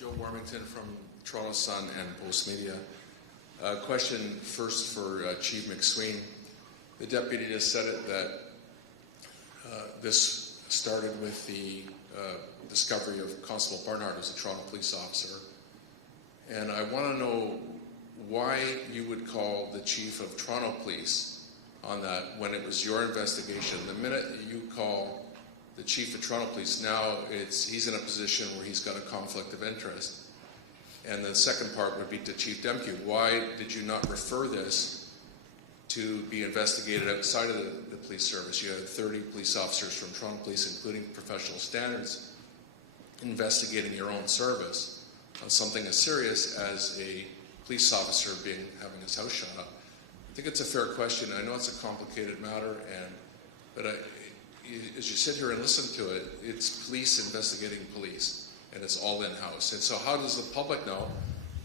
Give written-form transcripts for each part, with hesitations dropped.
Joe Warmington from Toronto Sun and Post Media. Question first for Chief McSween. The deputy just said it that this started with the discovery of Constable Barnhart as a Toronto police officer. And I want to know why you would call the Chief of Toronto Police on that when it was your investigation. The minute you call the Chief of Toronto Police, now he's in a position where he's got a conflict of interest. And the second part would be to Chief Demke. Why did you not refer this to be investigated outside of the police service? You had 30 police officers from Toronto Police, including professional standards, investigating your own service on something as serious as a police officer having his house shot up. I think it's a fair question. I know it's a complicated matter, but as you sit here and listen to it, it's police investigating police, and it's all in-house. And so how does the public know?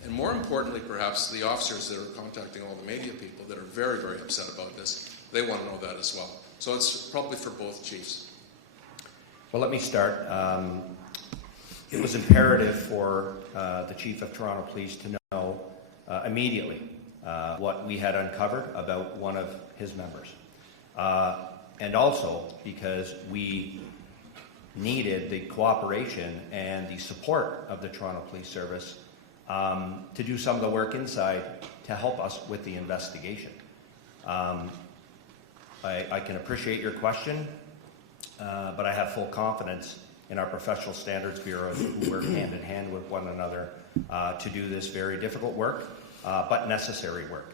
And more importantly, perhaps, the officers that are contacting all the media people that are very, very upset about this, they want to know that as well. So it's probably for both chiefs. Well, let me start. It was imperative for the Chief of Toronto Police to know immediately what we had uncovered about one of his members. And also because we needed the cooperation and the support of the Toronto Police Service to do some of the work inside to help us with the investigation. I can appreciate your question, but I have full confidence in our professional standards bureaus who work hand in hand with one another to do this very difficult work, but necessary work.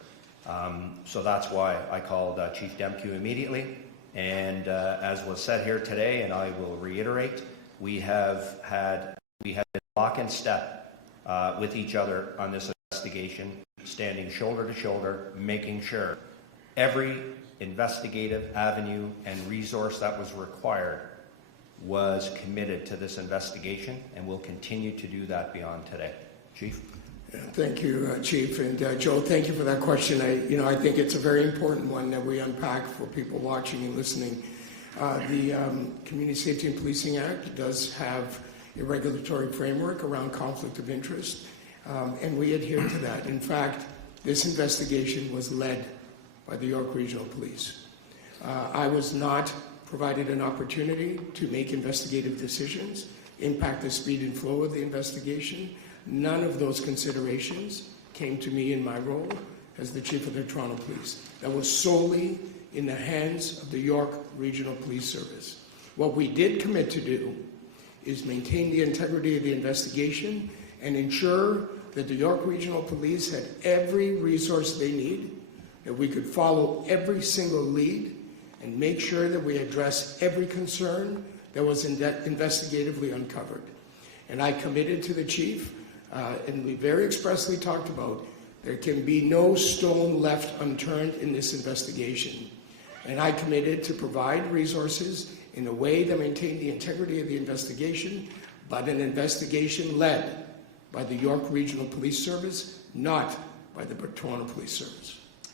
So that's why I called Chief Demke immediately. And as was said here today, and I will reiterate, we have been lock in step with each other on this investigation, standing shoulder to shoulder, making sure every investigative avenue and resource that was required was committed to this investigation, and will continue to do that beyond today. Chief? Yeah, thank you, Chief. And Joe, thank you for that question. I think it's a very important one that we unpack for people watching and listening. The Community Safety and Policing Act does have a regulatory framework around conflict of interest, and we adhere to that. In fact, this investigation was led by the York Regional Police. I was not provided an opportunity to make investigative decisions, impact the speed and flow of the investigation. None of those considerations came to me in my role as the Chief of the Toronto Police. That was solely in the hands of the York Regional Police Service. What we did commit to do is maintain the integrity of the investigation and ensure that the York Regional Police had every resource they need, that we could follow every single lead and make sure that we address every concern that was investigatively uncovered. And I committed to the Chief, and we very expressly talked about there can be no stone left unturned in this investigation. And I committed to provide resources in a way that maintained the integrity of the investigation, but an investigation led by the York Regional Police Service, not by the Toronto Police Service.